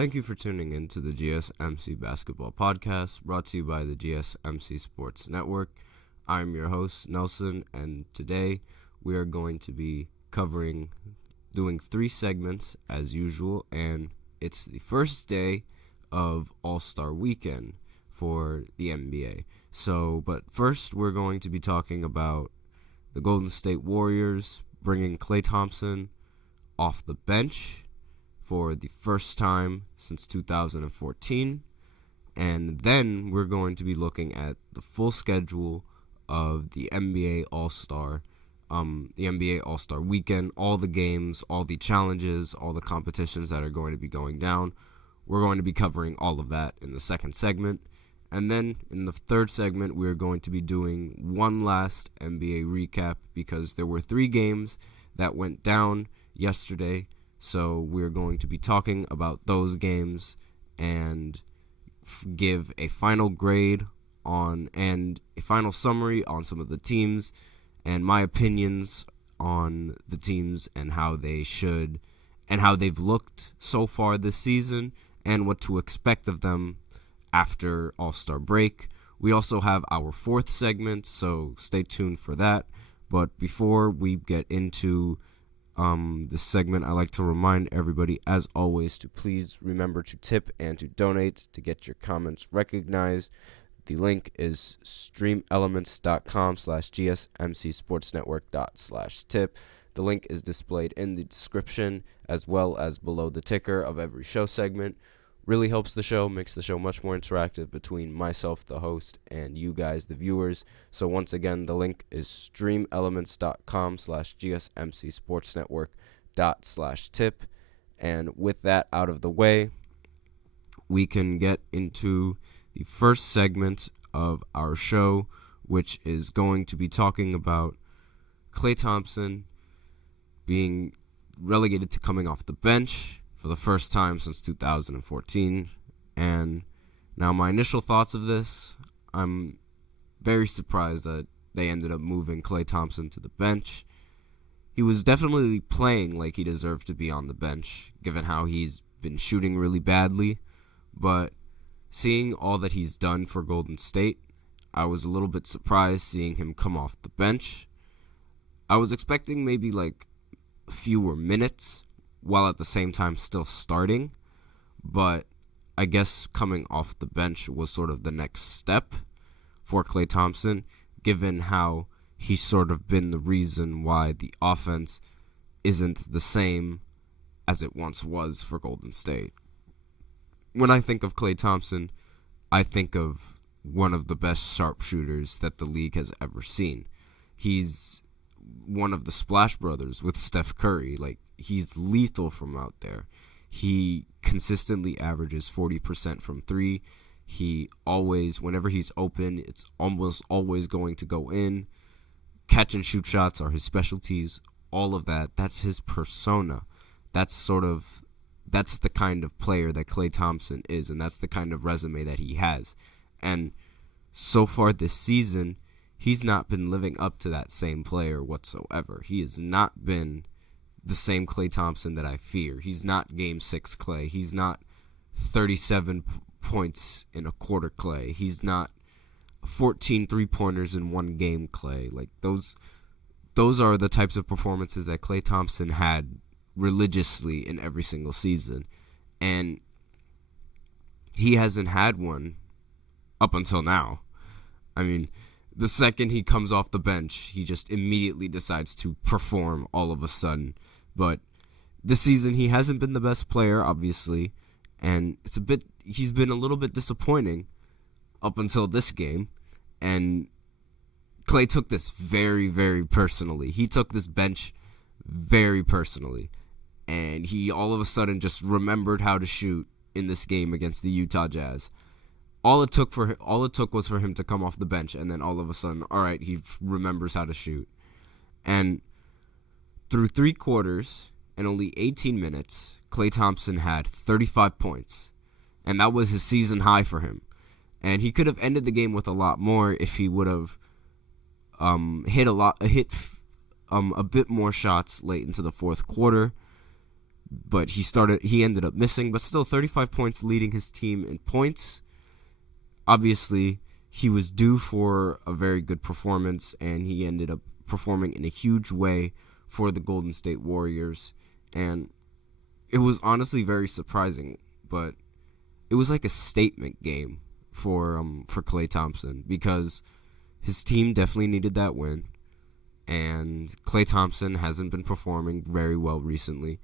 Thank you for tuning in to the GSMC Basketball Podcast, brought to you by the GSMC Sports Network. I'm your host, Nelson, and today we are going to be doing 3 segments as usual, and it's the first day of Allstar Weekend for the NBA. But first we're going to be talking about the Golden State Warriors bringing Klay Thompson off the bench for the first time since 2014, and then we're going to be looking at the full schedule of the NBA All-Star Weekend, all the games, all the challenges, all the competitions that are going to be going down. We're going to be covering all of that in the second segment, and then in the third segment, we're going to be doing one last NBA recap because there were 3 games that went down yesterday. So we're going to be talking about those games and give a final grade and a final summary on some of the teams and my opinions on the teams and how they've looked so far this season and what to expect of them after All-Star break. We also have our 4th segment, so stay tuned for that. But before we get into this segment, I like to remind everybody, as always, to please remember to tip and to donate to get your comments recognized. The link is streamelements.com/gsmcsportsnetwork./tip. The link is displayed in the description as well as below the ticker of every show segment. Really helps the show, makes the show much more interactive between myself, the host, and you guys, the viewers. So once again, the link is streamelements.com/gsmcsportsnetwork./tip. And with that out of the way, we can get into the first segment of our show, which is going to be talking about Klay Thompson being relegated to coming off the bench for the first time since 2014. And now my initial thoughts of this, I'm very surprised that they ended up moving Klay Thompson to the bench. He was definitely playing like he deserved to be on the bench, given how he's been shooting really badly. But seeing all that he's done for Golden State, I was a little bit surprised seeing him come off the bench. I was expecting maybe like fewer minutes, while at the same time still starting, but I guess coming off the bench was sort of the next step for Klay Thompson, given how he's sort of been the reason why the offense isn't the same as it once was for Golden State. When I think of Klay Thompson, I think of one of the best sharpshooters that the league has ever seen. He's one of the Splash Brothers with Steph Curry. He's lethal from out there. He consistently averages 40% from 3. Whenever he's open, it's almost always going to go in. Catch and shoot shots are his specialties. All of that, that's his persona. That's the kind of player that Klay Thompson is, and that's the kind of resume that he has. And so far this season, he's not been living up to that same player whatsoever. He has not been the same Klay Thompson that I fear. He's not Game 6 Klay. He's not 37 points in a quarter Klay. He's not 14 3-pointers in one game Klay. Those are the types of performances that Klay Thompson had religiously in every single season. And he hasn't had one up until now. I mean, the second he comes off the bench, he just immediately decides to perform all of a sudden. But this season, he hasn't been the best player, obviously, and he's been a little bit disappointing up until this game. And Klay took this very, very personally. He took this bench very personally, and he all of a sudden just remembered how to shoot in this game against the Utah Jazz. All it took was for him to come off the bench, and then all of a sudden, all right, he remembers how to shoot. And through 3 quarters and only 18 minutes, Klay Thompson had 35 points, and that was his season high for him. And he could have ended the game with a lot more if he would have hit a bit more shots late into the fourth quarter. but he ended up missing, but still 35 points, leading his team in points. Obviously, he was due for a very good performance, and he ended up performing in a huge way for the Golden State Warriors, and it was honestly very surprising, but it was like a statement game for Klay Thompson, because his team definitely needed that win, and Klay Thompson hasn't been performing very well recently.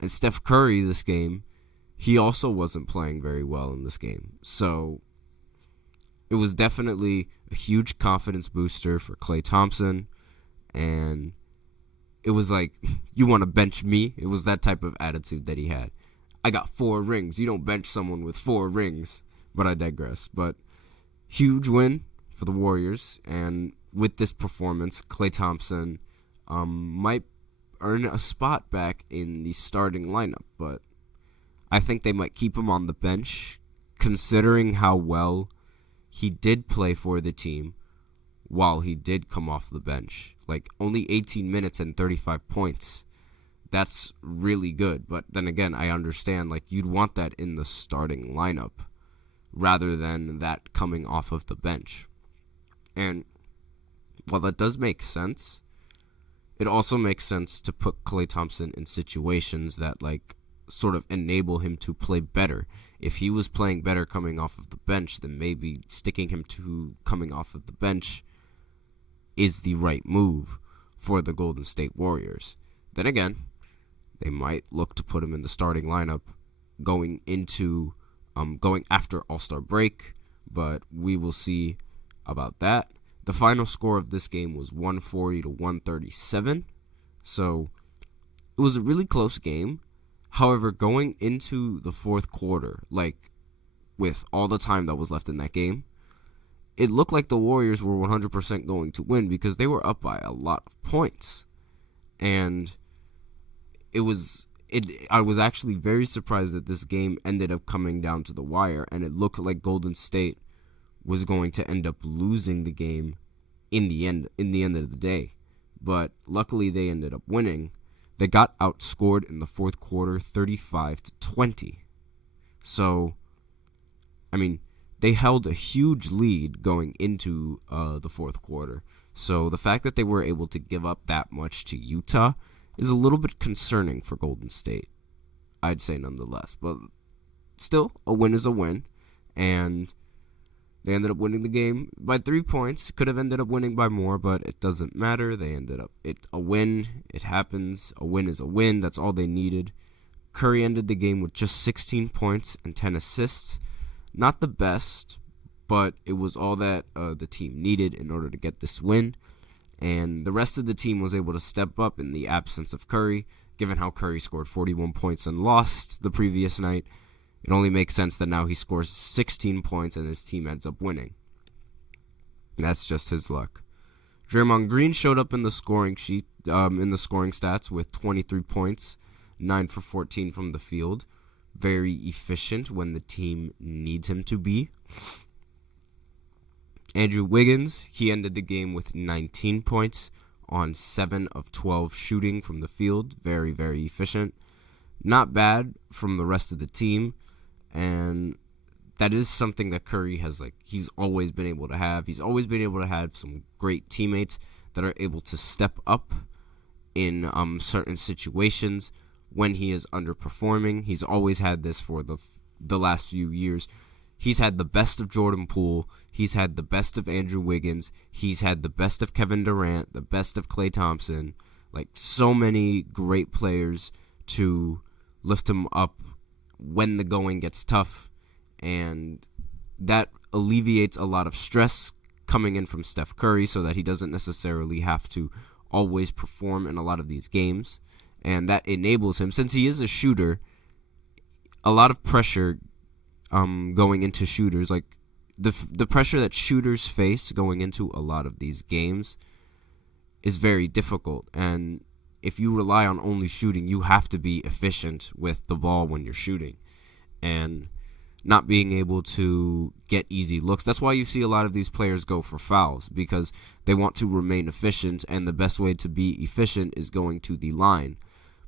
And Steph Curry this game, he also wasn't playing very well in this game. So it was definitely a huge confidence booster for Klay Thompson, and it was like, you want to bench me? It was that type of attitude that he had. I got 4 rings. You don't bench someone with 4 rings. But I digress. But huge win for the Warriors, and with this performance, Klay Thompson might earn a spot back in the starting lineup, but I think they might keep him on the bench, considering how well he did play for the team while he did come off the bench. Like, only 18 minutes and 35 points. That's really good, but then again, I understand, like, you'd want that in the starting lineup rather than that coming off of the bench. And while that does make sense, it also makes sense to put Klay Thompson in situations that, like, sort of enable him to play better. If he was playing better coming off of the bench, then maybe sticking him to coming off of the bench is the right move for the Golden State Warriors. Then again, they might look to put him in the starting lineup going after All-Star break, but we will see about that. The final score of this game was 140 to 137, so it was a really close game. However, going into the fourth quarter, like, with all the time that was left in that game, it looked like the Warriors were 100% going to win because they were up by a lot of points. And I was actually very surprised that this game ended up coming down to the wire, and it looked like Golden State was going to end up losing the game in the end of the day. But luckily they ended up winning. They got outscored in the fourth quarter 35-20. So, I mean, they held a huge lead going into the fourth quarter. So the fact that they were able to give up that much to Utah is a little bit concerning for Golden State, I'd say nonetheless. But still, a win is a win. And they ended up winning the game by 3 points. Could have ended up winning by more, but it doesn't matter. They ended up a win. It happens. A win is a win. That's all they needed. Curry ended the game with just 16 points and 10 assists. Not the best, but it was all that the team needed in order to get this win. And the rest of the team was able to step up in the absence of Curry. Given how Curry scored 41 points and lost the previous night, it only makes sense that now he scores 16 points and his team ends up winning. That's just his luck. Draymond Green showed up in the scoring sheet, in the scoring stats with 23 points, 9 for 14 from the field. Very efficient when the team needs him to be. Andrew Wiggins, he ended the game with 19 points on 7 of 12 shooting from the field. Very, very efficient. Not bad from the rest of the team. And that is something that Curry has, like, he's always been able to have. He's always been able to have some great teammates that are able to step up in certain situations when he is underperforming. He's always had this for the last few years. He's had the best of Jordan Poole. He's had the best of Andrew Wiggins. He's had the best of Kevin Durant, the best of Klay Thompson. Like, so many great players to lift him up when the going gets tough. And that alleviates a lot of stress coming in from Steph Curry so that he doesn't necessarily have to always perform in a lot of these games. And that enables him, since he is a shooter, a lot of pressure going into shooters, like the pressure that shooters face going into a lot of these games is very difficult. And if you rely on only shooting, you have to be efficient with the ball when you're shooting. And not being able to get easy looks. That's why you see a lot of these players go for fouls, because they want to remain efficient, and the best way to be efficient is going to the line.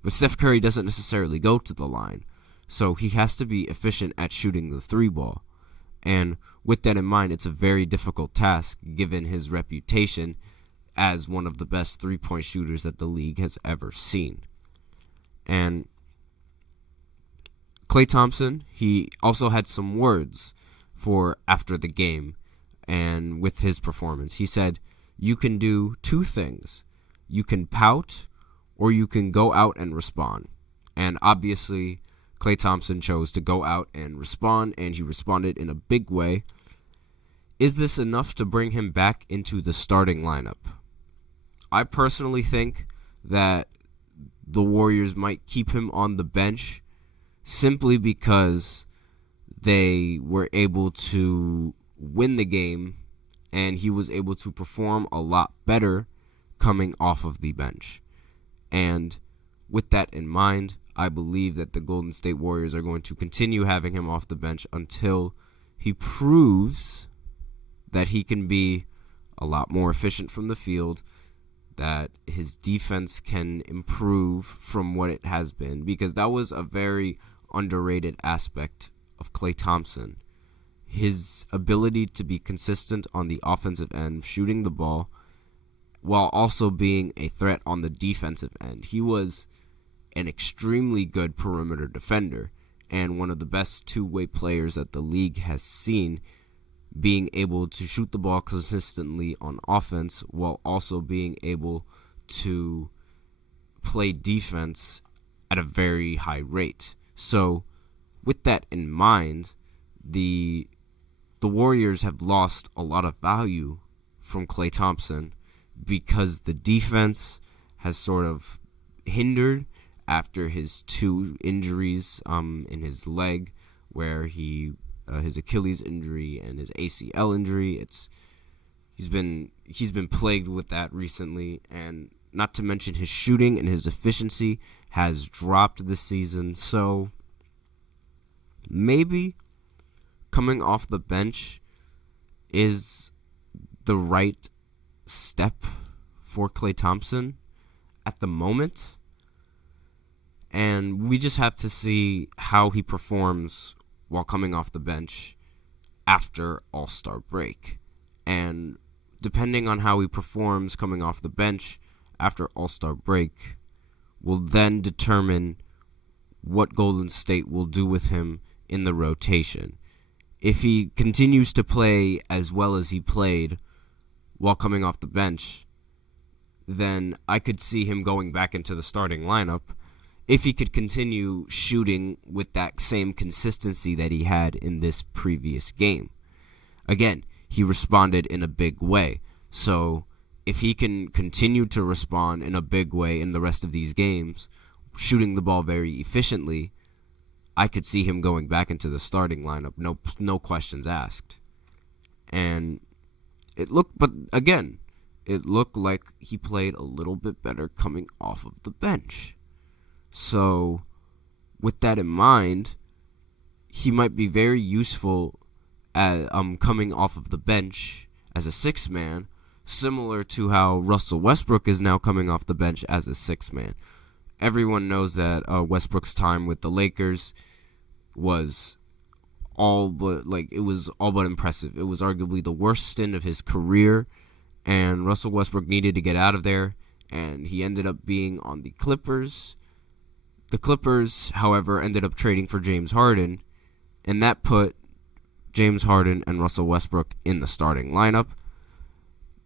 But Steph Curry doesn't necessarily go to the line, so he has to be efficient at shooting the three ball. And with that in mind, it's a very difficult task given his reputation as one of the best three-point shooters that the league has ever seen. And Klay Thompson, he also had some words for after the game and with his performance. He said, "You can do two things. You can pout or you can go out and respond." And obviously, Klay Thompson chose to go out and respond, and he responded in a big way. Is this enough to bring him back into the starting lineup? I personally think that the Warriors might keep him on the bench simply because they were able to win the game, and he was able to perform a lot better coming off of the bench. And with that in mind, I believe that the Golden State Warriors are going to continue having him off the bench until he proves that he can be a lot more efficient from the field, that his defense can improve from what it has been, because that was a very underrated aspect of Klay Thompson. His ability to be consistent on the offensive end, shooting the ball, while also being a threat on the defensive end. He was an extremely good perimeter defender and one of the best two-way players that the league has seen, being able to shoot the ball consistently on offense while also being able to play defense at a very high rate. So with that in mind, the Warriors have lost a lot of value from Klay Thompson because the defense has sort of hindered after his two injuries in his leg, where his Achilles injury and his ACL injury. He's been plagued with that recently, and not to mention his shooting and his efficiency has dropped this season. So maybe coming off the bench is the right step for Klay Thompson at the moment. And we just have to see how he performs while coming off the bench after All-Star break. And depending on how he performs coming off the bench after All-Star break will then determine what Golden State will do with him in the rotation. If he continues to play as well as he played while coming off the bench, then I could see him going back into the starting lineup if he could continue shooting with that same consistency that he had in this previous game. Again, he responded in a big way. So if he can continue to respond in a big way in the rest of these games, shooting the ball very efficiently, I could see him going back into the starting lineup, no questions asked. And it looked like he played a little bit better coming off of the bench. So, with that in mind, he might be very useful at coming off of the bench as a sixth man, similar to how Russell Westbrook is now coming off the bench as a sixth man. Everyone knows that Westbrook's time with the Lakers was all but impressive. It was arguably the worst stint of his career, and Russell Westbrook needed to get out of there, and he ended up being on the Clippers. The Clippers, however, ended up trading for James Harden, and that put James Harden and Russell Westbrook in the starting lineup.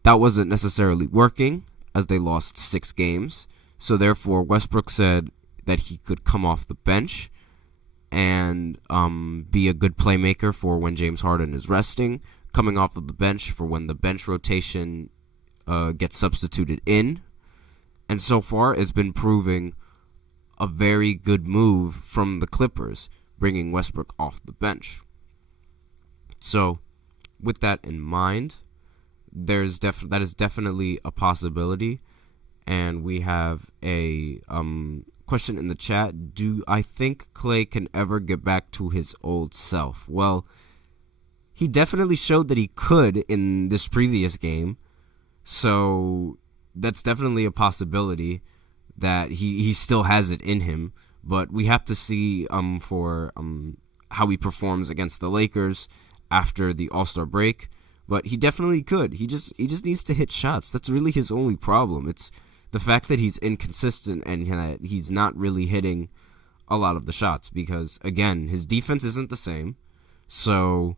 That wasn't necessarily working, as they lost 6 games. So therefore, Westbrook said that he could come off the bench and be a good playmaker for when James Harden is resting, coming off of the bench for when the bench rotation gets substituted in. And so far, it's been proving a very good move from the Clippers, bringing Westbrook off the bench. So, with that in mind, that is definitely a possibility. And we have a question in the chat. Do I think Klay can ever get back to his old self? Well, he definitely showed that he could in this previous game. So that's definitely a possibility. that he still has it in him, but we have to see for how he performs against the Lakers after the All-Star break. But he definitely could. He just needs to hit shots. That's really his only problem. It's the fact that he's inconsistent and that he's not really hitting a lot of the shots because, again, his defense isn't the same. So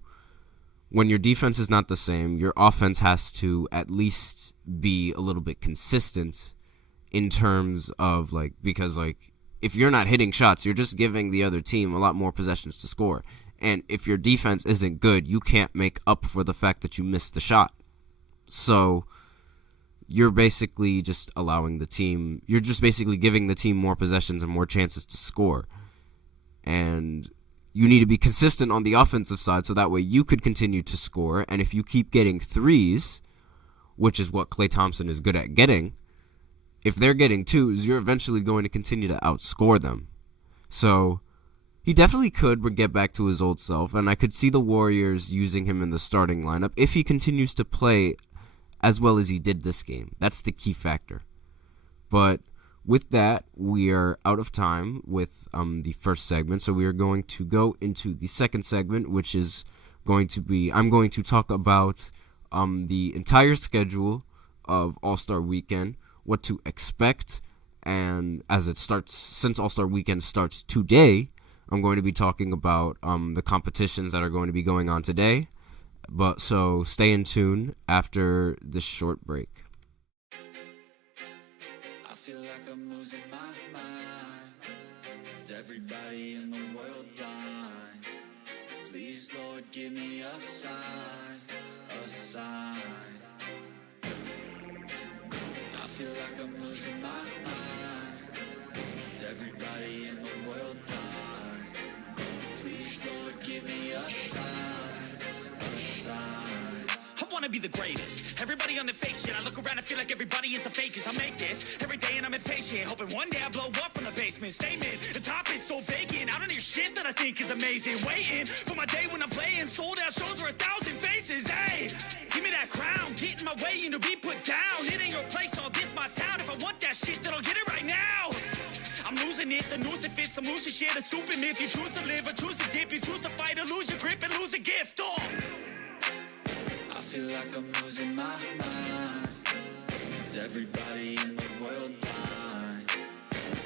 when your defense is not the same, your offense has to at least be a little bit consistent in terms of, because if you're not hitting shots, you're just giving the other team a lot more possessions to score. And if your defense isn't good, you can't make up for the fact that you missed the shot. So you're basically just allowing the team, you're just basically giving the team more possessions and more chances to score. And you need to be consistent on the offensive side so that way you could continue to score. And if you keep getting threes, which is what Klay Thompson is good at getting, if they're getting twos, you're eventually going to continue to outscore them. So he definitely could get back to his old self, and I could see the Warriors using him in the starting lineup if he continues to play as well as he did this game. That's the key factor. But with that, we are out of time with the first segment, so we are going to go into the second segment, which is going to be, I'm going to talk about the entire schedule of All-Star Weekend, what to expect, and as it starts, since All-Star Weekend starts today, I'm going to be talking about the competitions that are going to be going on today. But so stay in tune after this short break. I feel like I'm losing my mind. Is everybody in the world blind? Please, Lord, give me a sign, a sign. I feel like I'm losing my mind. Is everybody in the world blind? Please, Lord, give me a sign, a sign. I wanna be the greatest. Everybody on the fake shit. I look around and feel like everybody is the fakest. I make this every day and I'm impatient, hoping one day I blow up from the basement. Statement, the top is so vacant. I don't hear shit that I think is amazing. Waiting for my day when I'm playing sold out shows for 1,000 faces. Hey, give me that crown, get in my way and to be put down. It ain't your place, all this my town. If I want that shit, then I'll get it right now. I'm losing it, the noose it fits, I'm losing shit, a stupid myth. You choose to live or choose to dip, you choose to fight or lose your grip and lose a gift. Oh. I feel like I'm losing my mind. Is everybody in the world blind?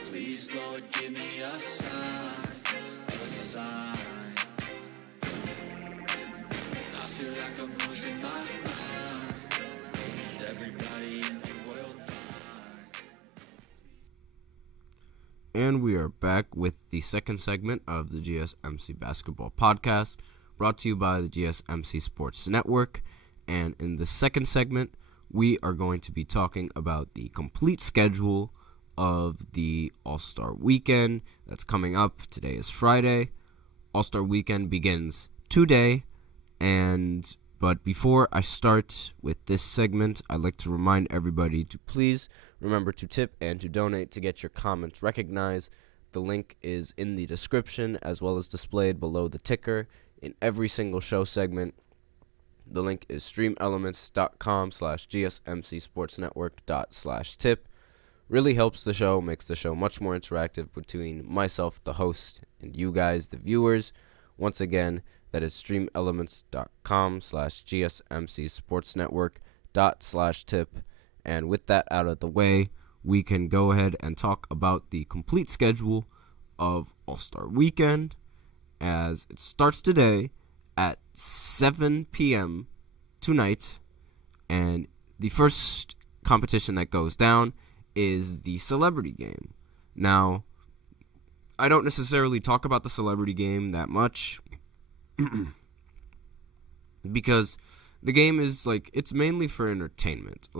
Please, Lord, give me a sign, a sign. I feel like I'm losing my mind. Is everybody in the world blind? And we are back with the second segment of the GSMC Basketball Podcast, brought to you by the GSMC Sports Network. And in the second segment, we are going to be talking about the complete schedule of the All-Star Weekend that's coming up. Today is Friday. All-Star Weekend begins today. But before I start with this segment, I'd like to remind everybody to please remember to tip and to donate to get your comments recognized. The link is in the description as well as displayed below the ticker in every single show segment. The link is streamelements.com/gsmcsportsnetwork./tip. Really helps the show, makes the show much more interactive between myself, the host, and you guys, the viewers. Once again, that is streamelements.com/gsmcsportsnetwork./tip. And with that out of the way, we can go ahead and talk about the complete schedule of All-Star Weekend as it starts today at 7 p.m. tonight, and the first competition that goes down is the celebrity game. Now, I don't necessarily talk about the celebrity game that much because the game is it's mainly for entertainment.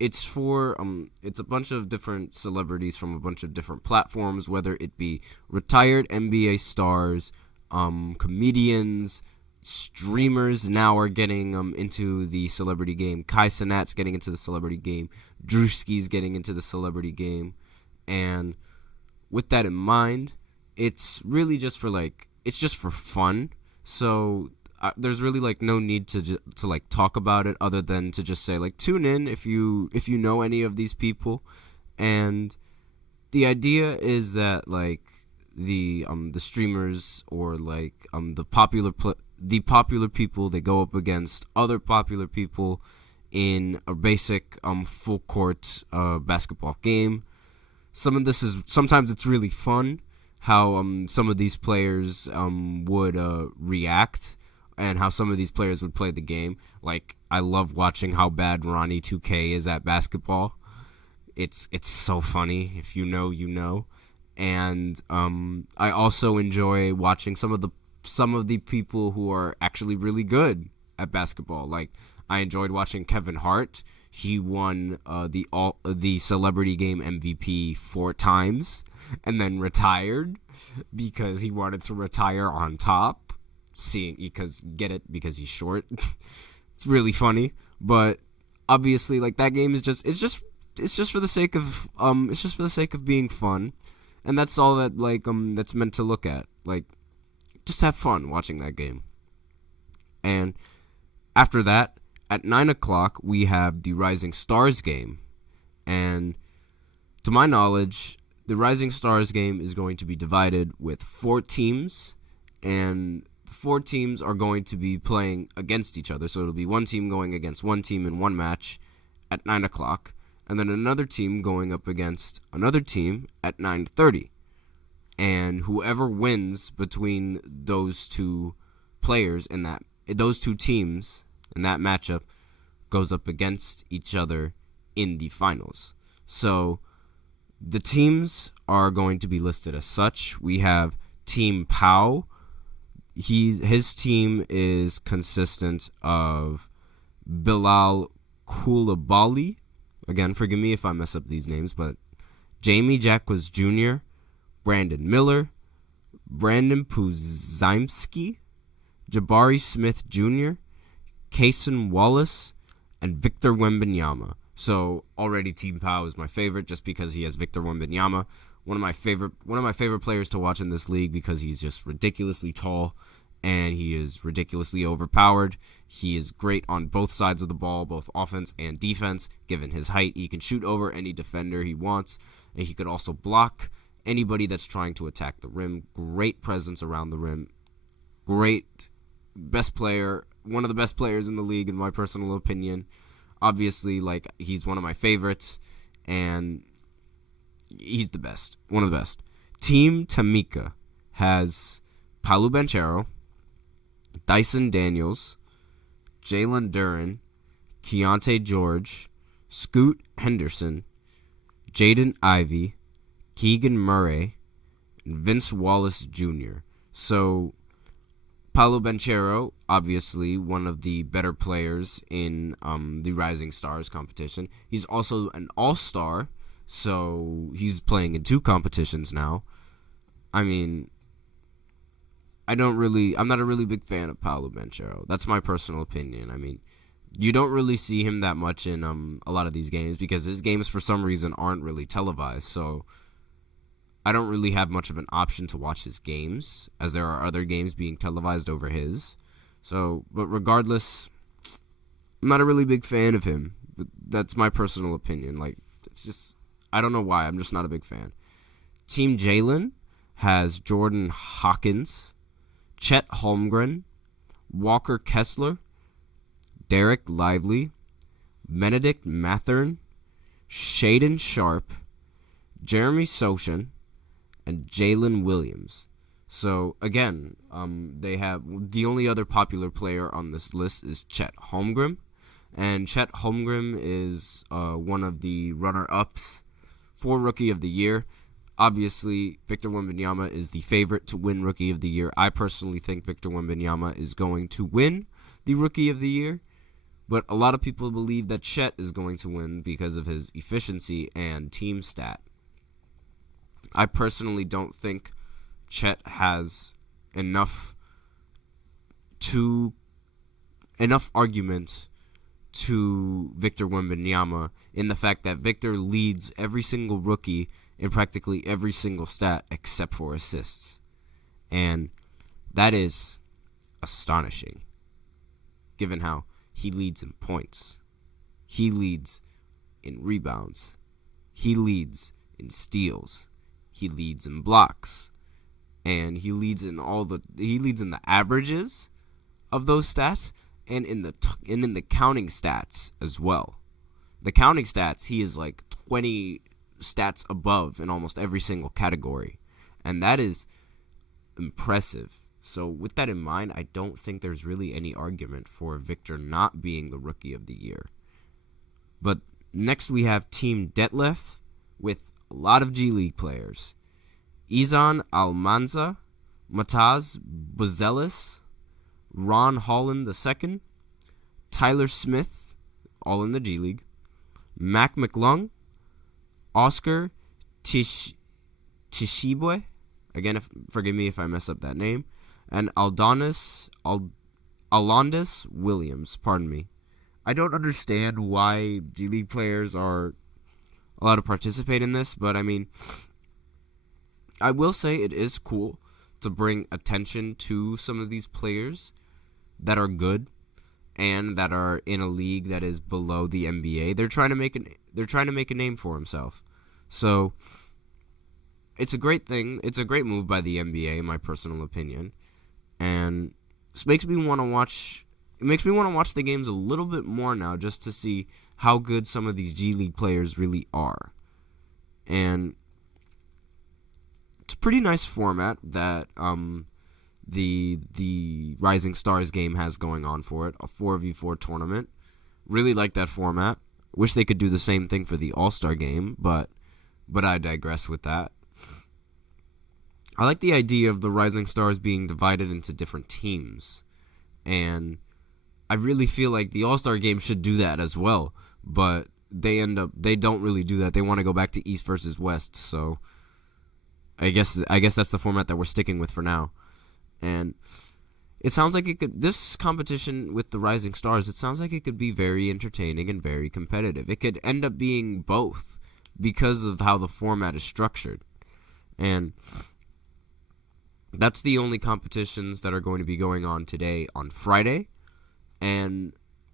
It's for it's a bunch of different celebrities from a bunch of different platforms, whether it be retired NBA stars, comedians, streamers now are getting into the celebrity game. Kai Cenat's getting into the celebrity game. Drewski's getting into the celebrity game. And with that in mind, it's really just for it's just for fun. So there's really no need to talk about it other than to just say tune in if you know any of these people. And the idea is that like the streamers or like the popular people, they go up against other popular people in a basic full court basketball game. Sometimes it's really fun how some of these players would react and how some of these players would play the game. Like, I love watching how bad Ronnie 2K is at basketball. It's so funny. If you know, you know. And I also enjoy watching some of the people who are actually really good at basketball. Like, I enjoyed watching Kevin Hart. He won the Celebrity Game MVP 4 times and then retired because he wanted to retire on top. Because he's short. It's really funny, but obviously, like, that game is just for the sake of being fun, and that's all that that's meant to look at. Like, just have fun watching that game. And after that, at 9 o'clock, we have the Rising Stars game, and to my knowledge, the Rising Stars game is going to be divided with 4 teams, and 4 teams are going to be playing against each other. So it'll be one team going against one team in one match at 9 o'clock, and then another team going up against another team at 9:30. And whoever wins between those two players those two teams in that matchup goes up against each other in the finals. So the teams are going to be listed as such. We have Team Pau. His team is consistent of Bilal Koulibaly. Again, forgive me if I mess up these names, but Jamie Jacquez Jr., Brandon Miller, Brandon Puzimski, Jabari Smith Jr., Kaysen Wallace, and Victor Wembanyama. So already Team Pau is my favorite just because he has Victor Wembanyama, one of my favorite players to watch in this league because he's just ridiculously tall and he is ridiculously overpowered. He is great on both sides of the ball, both offense and defense. Given his height, he can shoot over any defender he wants, and he could also block anybody that's trying to attack the rim. Great presence around the rim. Great best player, one of the best players in the league in my personal opinion. Obviously, like, he's one of my favorites, and he's the best, one of the best. Team Tamika has Paolo Banchero, Dyson Daniels, Jalen Duren, Keontae George, Scoot Henderson, Jaden Ivey, Keegan Murray, and Vince Wallace Jr. So Paolo Banchero, obviously one of the better players in the Rising Stars competition. He's also an all-star, so he's playing in 2 competitions now. I mean, I'm not a really big fan of Paolo Banchero. That's my personal opinion. I mean, you don't really see him that much in a lot of these games because his games for some reason aren't really televised, so I don't really have much of an option to watch his games, as there are other games being televised over his. So, but regardless, I'm not a really big fan of him. That's my personal opinion. Like, it's just, I don't know why. I'm just not a big fan. Team Jalen has Jordan Hawkins, Chet Holmgren, Walker Kessler, Derek Lively, Benedict Mathern, Shaden Sharp, Jeremy Sochan, and Jalen Williams. So, again, they have the only other popular player on this list is Chet Holmgren. And Chet Holmgren is one of the runner-ups for Rookie of the Year. Obviously, Victor Wembanyama is the favorite to win Rookie of the Year. I personally think Victor Wembanyama is going to win the Rookie of the Year. But a lot of people believe that Chet is going to win because of his efficiency and team stat. I personally don't think Chet has enough argument to Victor Wembanyama in the fact that Victor leads every single rookie in practically every single stat except for assists. And that is astonishing, given how he leads in points. He leads in rebounds. he leads in steals, he leads in blocks, and he leads in the averages of those stats and in the counting stats as well. The counting stats, he is like 20 stats above in almost every single category, and that is impressive. So with that in mind, I don't think there's really any argument for Victor not being the Rookie of the Year. But next we have Team Detlef with a lot of G League players. Izan Almanza, Mataz Buzelis, Ron Holland II, Tyler Smith, all in the G League, Mac McClung, Oscar Tishibwe, again, forgive me if I mess up that name, and Alondis Williams, pardon me. I don't understand why G League players are allowed to participate in this, but I mean, I will say it is cool to bring attention to some of these players that are good and that are in a league that is below the NBA. They're trying to make a name for himself. So it's a great thing. It's a great move by the NBA, in my personal opinion, and this makes me want to watch. It makes me want to watch the games a little bit more now, just to see how good some of these G League players really are. And it's a pretty nice format that the Rising Stars game has going on for it, a 4v4 tournament. Really like that format. Wish they could do the same thing for the All-Star game, but I digress with that. I like the idea of the Rising Stars being divided into different teams, and I really feel like the All-Star game should do that as well, but they don't really do that. They want to go back to East versus West, so I guess that's the format that we're sticking with for now. And it sounds like this competition with the Rising Stars, it sounds like it could be very entertaining and very competitive. It could end up being both because of how the format is structured. And that's the only competitions that are going to be going on today on Friday. And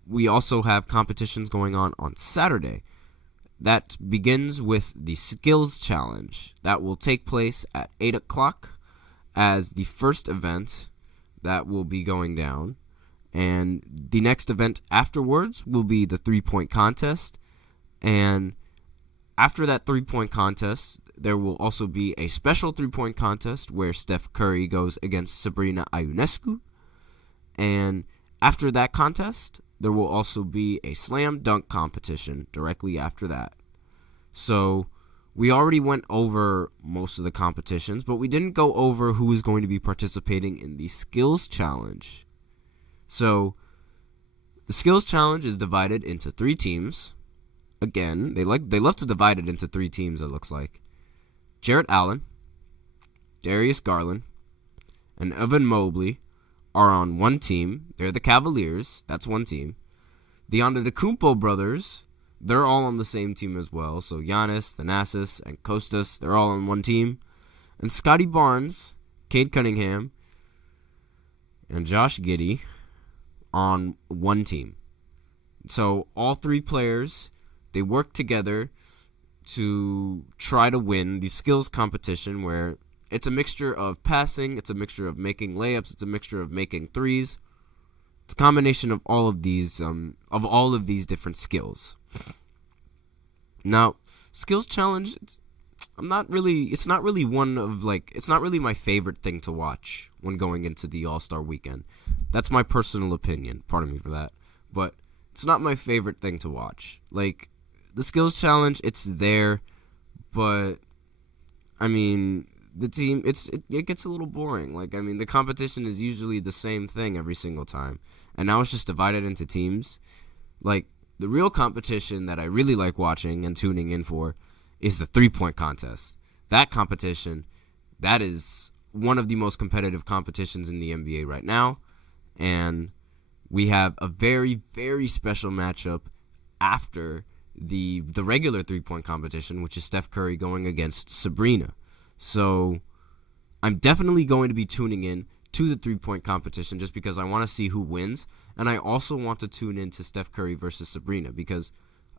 we also have competitions going on Saturday. That begins with the Skills Challenge. That will take place at 8 o'clock as the first event that will be going down. And the next event afterwards will be the 3-point contest. And after that 3-point contest, there will also be a special 3-point contest where Steph Curry goes against Sabrina Ionescu. And after that contest, there will also be a slam dunk competition directly after that. So we already went over most of the competitions, but we didn't go over who is going to be participating in the Skills Challenge. So the Skills Challenge is divided into 3 teams. Again, they love to divide it into 3 teams, it looks like. Jarrett Allen, Darius Garland, and Evan Mobley are on one team. They're the Cavaliers. That's one team. The Antetokounmpo brothers, they're all on the same team as well. So Giannis, Thanasis, and Kostas, they're all on one team. And Scotty Barnes, Cade Cunningham, and Josh Giddey on one team. So all 3 players, they work together to try to win the skills competition, where it's a mixture of passing, it's a mixture of making layups, it's a mixture of making threes. It's a combination of all of these different skills. Now, Skills Challenge, it's not really my favorite thing to watch when going into the All-Star Weekend. That's my personal opinion. Pardon me for that. But it's not my favorite thing to watch. Like, the Skills Challenge, it's there, but I mean, the team, it gets a little boring. Like, I mean, the competition is usually the same thing every single time, and now it's just divided into teams. Like, the real competition that I really like watching and tuning in for is the 3-point contest. That competition, that is one of the most competitive competitions in the NBA right now, and we have a very, very special matchup after the regular 3-point competition, which is Steph Curry going against Sabrina. So I'm definitely going to be tuning in to the 3-point competition just because I want to see who wins, and I also want to tune in to Steph Curry versus Sabrina because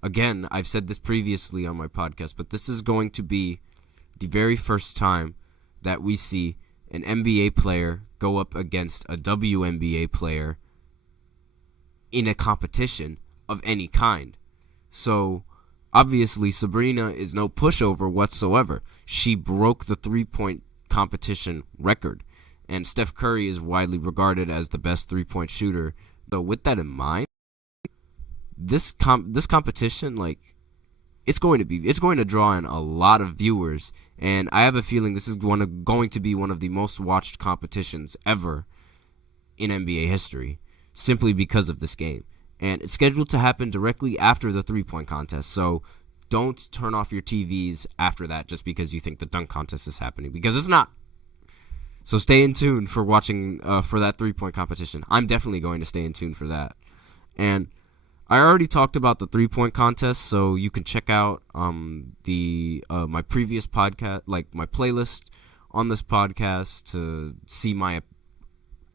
again, I've said this previously on my podcast, but this is going to be the very first time that we see an NBA player go up against a WNBA player in a competition of any kind. So, obviously, Sabrina is no pushover whatsoever. She broke the three-point competition record, and Steph Curry is widely regarded as the best three-point shooter. So, with that in mind, this competition, like, it's going to draw in a lot of viewers, and I have a feeling this is going to be one of the most watched competitions ever in NBA history, simply because of this game. And it's scheduled to happen directly after the three-point contest, so don't turn off your TVs after that just because you think the dunk contest is happening, because it's not. So stay in tune for watching for that three-point competition. I'm definitely going to stay in tune for that. And I already talked about the three-point contest, so you can check out my previous podcast, like my playlist on this podcast, to see my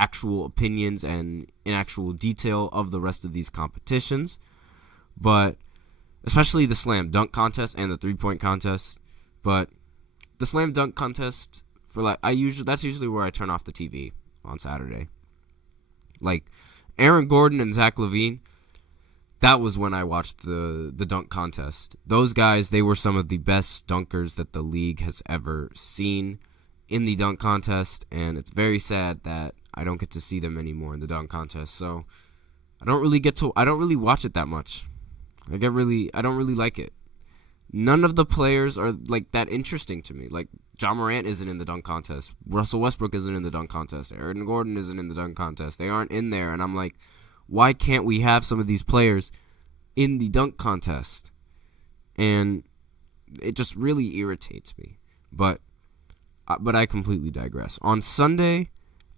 actual opinions and in actual detail of the rest of these competitions. But especially the slam dunk contest and the three-point contest. But the slam dunk contest, that's usually where I turn off the TV on Saturday. Like Aaron Gordon and Zach LaVine, that was when I watched the dunk contest. Those guys, they were some of the best dunkers that the league has ever seen in the dunk contest, and it's very sad that I don't get to see them anymore in the dunk contest. So I don't really watch it that much. I don't really like it. None of the players are like that interesting to me. Like Ja Morant isn't in the dunk contest. Russell Westbrook isn't in the dunk contest. Aaron Gordon isn't in the dunk contest. They aren't in there, and I'm like, why can't we have some of these players in the dunk contest? And it just really irritates me. But I completely digress. On Sunday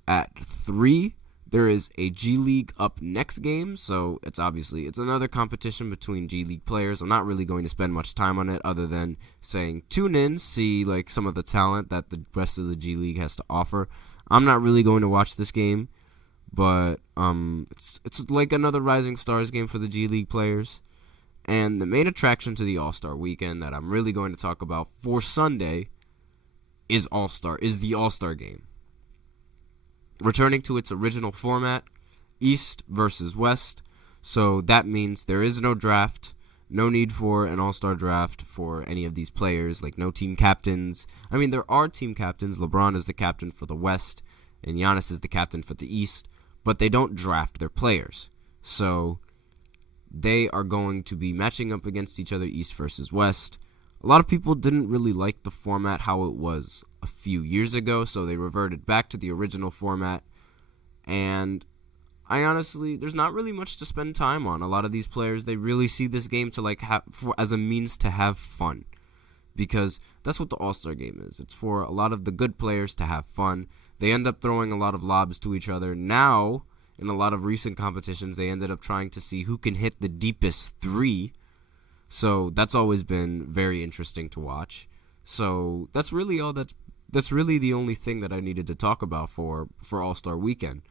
at 3, there is a G League Up Next game. So it's another competition between G League players. I'm not really going to spend much time on it other than saying tune in, see like some of the talent that the rest of the G League has to offer. I'm not really going to watch this game, but it's like another Rising Stars game for the G League players. And the main attraction to the Allstar Weekend that I'm really going to talk about for Sunday is the All-Star game. Returning to its original format, East versus West. So that means there is no draft, no need for an All-Star draft for any of these players, like no team captains. I mean, there are team captains. LeBron is the captain for the West, and Giannis is the captain for the East, but they don't draft their players. So they are going to be matching up against each other, East versus West. A lot of people didn't really like the format how it was a few years ago, so they reverted back to the original format. And I honestly, there's not really much to spend time on. A lot of these players, they really see this game to as a means to have fun, because that's what the All-Star game is. It's for a lot of the good players to have fun. They end up throwing a lot of lobs to each other. Now, in a lot of recent competitions, they ended up trying to see who can hit the deepest three. So that's always been very interesting to watch. So that's really the only thing that I needed to talk about for All-Star Weekend,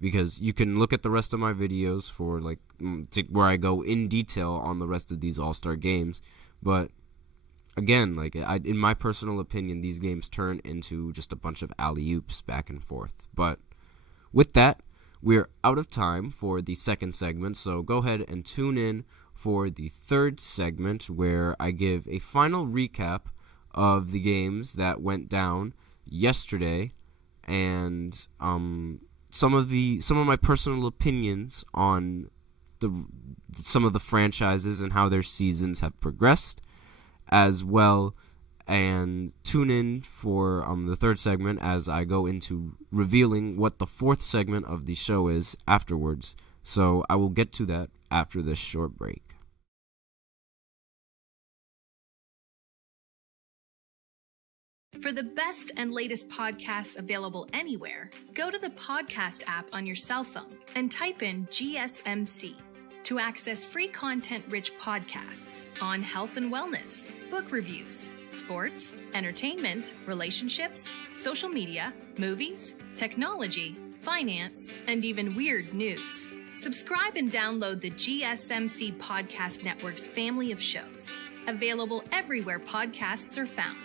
because you can look at the rest of my videos for where I go in detail on the rest of these All-Star games. But again, in my personal opinion, these games turn into just a bunch of alley-oops back and forth. But with that, we're out of time for the second segment, so go ahead and tune in for the third segment, where I give a final recap of the games that went down yesterday, and some of my personal opinions on some of the franchises and how their seasons have progressed, as well. And tune in for the third segment as I go into revealing what the fourth segment of the show is afterwards. So I will get to that after this short break. For the best and latest podcasts available anywhere, go to the podcast app on your cell phone and type in GSMC to access free content-rich podcasts on health and wellness, book reviews, sports, entertainment, relationships, social media, movies, technology, finance, and even weird news. Subscribe and download the GSMC Podcast Network's family of shows, available everywhere podcasts are found.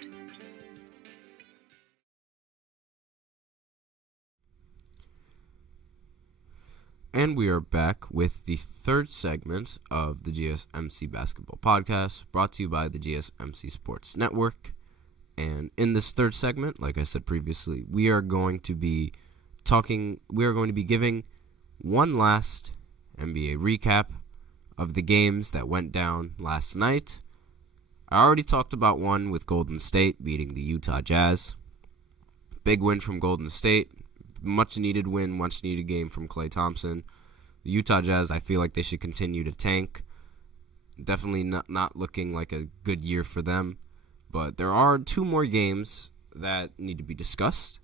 And we are back with the third segment of the GSMC Basketball Podcast, brought to you by the GSMC Sports Network. And in this third segment, like I said previously, we are going to be giving one last NBA recap of the games that went down last night. I already talked about one with Golden State beating the Utah Jazz. Big win from Golden State. Much needed win, much needed game from Klay Thompson. The Utah Jazz, I feel like they should continue to tank. Definitely not looking like a good year for them. But there are two more games that need to be discussed.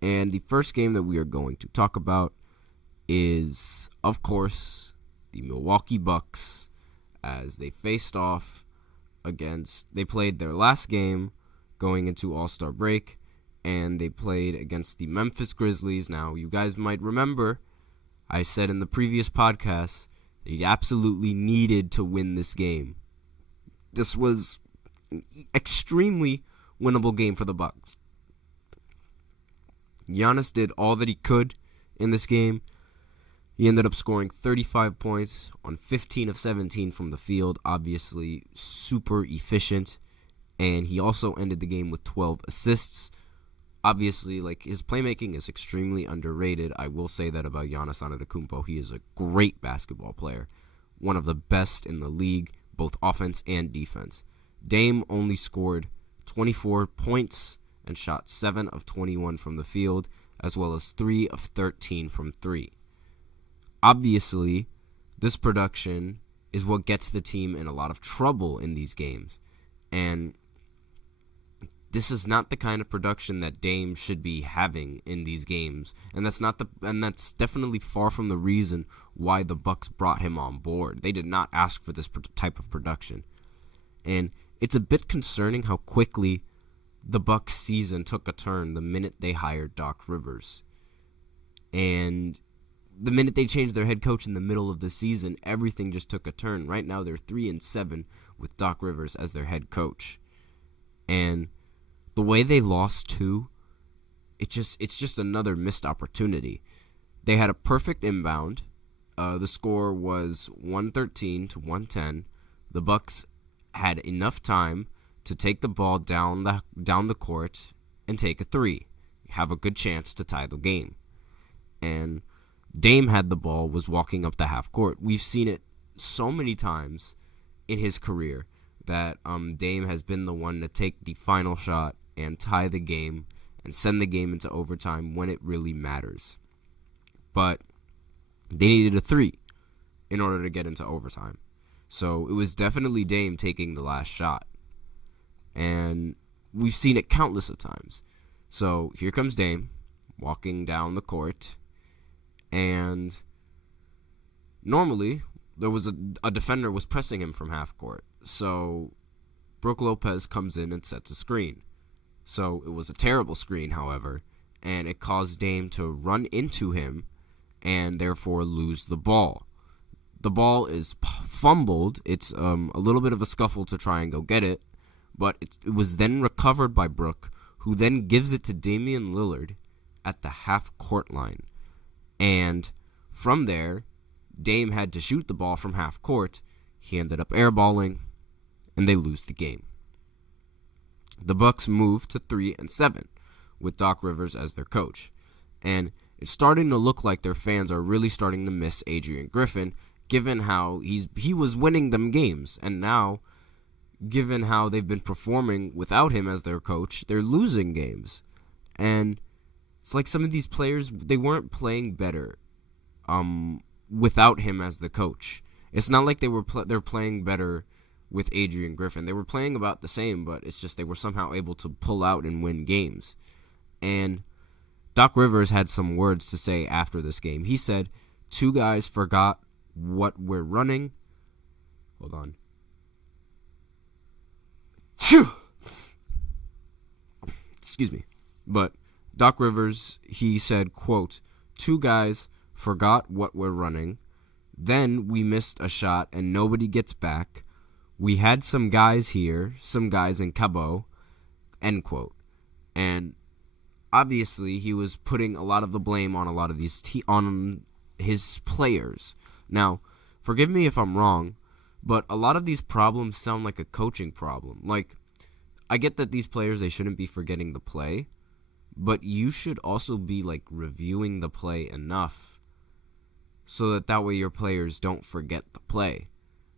And the first game that we are going to talk about is, of course, the Milwaukee Bucks, as they faced off they played their last game going into All-Star break, and they played against the Memphis Grizzlies. Now, you guys might remember, I said in the previous podcast, they absolutely needed to win this game. This was an extremely winnable game for the Bucks. Giannis did all that he could in this game. He ended up scoring 35 points on 15 of 17 from the field, obviously super efficient. And he also ended the game with 12 assists. Obviously, his playmaking is extremely underrated. I will say that about Giannis Antetokounmpo. He is a great basketball player, one of the best in the league, both offense and defense. Dame only scored 24 points and shot 7 of 21 from the field, as well as 3 of 13 from 3. Obviously, this production is what gets the team in a lot of trouble in these games. And this is not the kind of production that Dame should be having in these games. And that's definitely far from the reason why the Bucks brought him on board. They did not ask for this type of production. And it's a bit concerning how quickly the Bucks season took a turn the minute they hired Doc Rivers. And the minute they changed their head coach in the middle of the season, everything just took a turn. Right now, they're 3-7 with Doc Rivers as their head coach. And the way they lost too, it's just another missed opportunity. They had a perfect inbound. The score was 113-110. The Bucks had enough time to take the ball down the court and take a three, have a good chance to tie the game. And Dame had the ball, was walking up the half court. We've seen it so many times in his career that Dame has been the one to take the final shot and tie the game and send the game into overtime when it really matters. But they needed a three in order to get into overtime. So it was definitely Dame taking the last shot. And we've seen it countless of times. So here comes Dame walking down the court. And normally there was a defender was pressing him from half court. So Brook Lopez comes in and sets a screen. So it was a terrible screen, however, and it caused Dame to run into him and therefore lose the ball. The ball is fumbled. It's a little bit of a scuffle to try and go get it, but it was then recovered by Brook, who then gives it to Damian Lillard at the half-court line. And from there, Dame had to shoot the ball from half-court. He ended up airballing, and they lose the game. The Bucks move to 3-7 with Doc Rivers as their coach. And it's starting to look like their fans are really starting to miss Adrian Griffin, given how he was winning them games. And now, given how they've been performing without him as their coach, they're losing games. And it's like some of these players, they weren't playing better without him as the coach. It's not like they're playing better with Adrian Griffin. They were playing about the same, but it's just they were somehow able to pull out and win games. And Doc Rivers had some words to say after this game. He said, 2 guys forgot what we're running. Hold on. Excuse me. But Doc Rivers, he said, quote, 2 guys forgot what we're running. Then we missed a shot and nobody gets back. We had some guys here, some guys in Cabo, end quote. And obviously he was putting a lot of the blame on a lot of these on his players. Now, forgive me if I'm wrong, but a lot of these problems sound like a coaching problem. Like, I get that these players, they shouldn't be forgetting the play, but you should also be, like, reviewing the play enough so that way your players don't forget the play.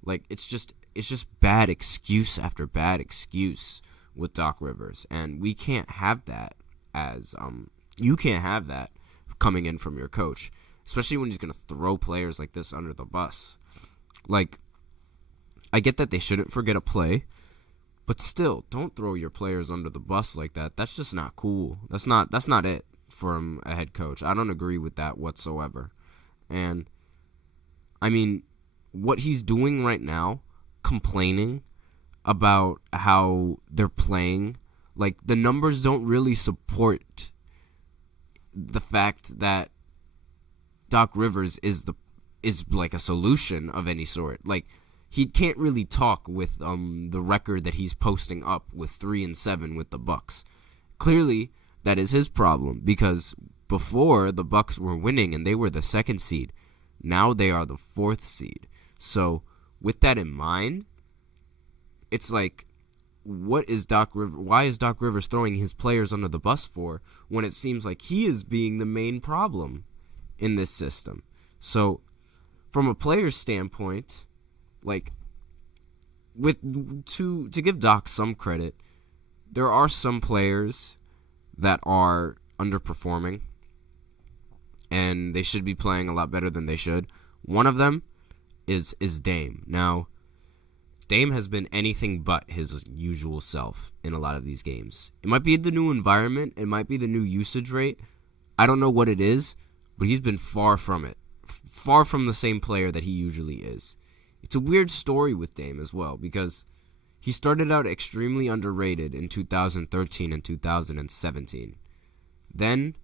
Like, it's just bad excuse after bad excuse with Doc Rivers, and we can't have that as you can't have that coming in from your coach, especially when he's going to throw players like this under the bus. Like, I get that they shouldn't forget a play, but still, don't throw your players under the bus like that. That's just not cool. That's not it from a head coach. I don't agree with that whatsoever. And I mean, what he's doing right now, complaining about how they're playing, like, the numbers don't really support the fact that Doc Rivers is like a solution of any sort. Like, he can't really talk with the record that he's posting up with 3-7 with the Bucks. Clearly, that is his problem, because before the Bucks were winning and they were the 2nd seed. Now they are the 4th seed. So with that in mind, it's like, why is Doc Rivers throwing his players under the bus for when it seems like he is being the main problem in this system? So from a player's standpoint, like, to give Doc some credit, there are some players that are underperforming and they should be playing a lot better than they should. One of them is Dame. Now, Dame has been anything but his usual self in a lot of these games. It might be the new environment, it might be the new usage rate. I don't know what it is, but he's been far from it. Far from the same player that he usually is. It's a weird story with Dame as well, because he started out extremely underrated in 2013 and 2017. Then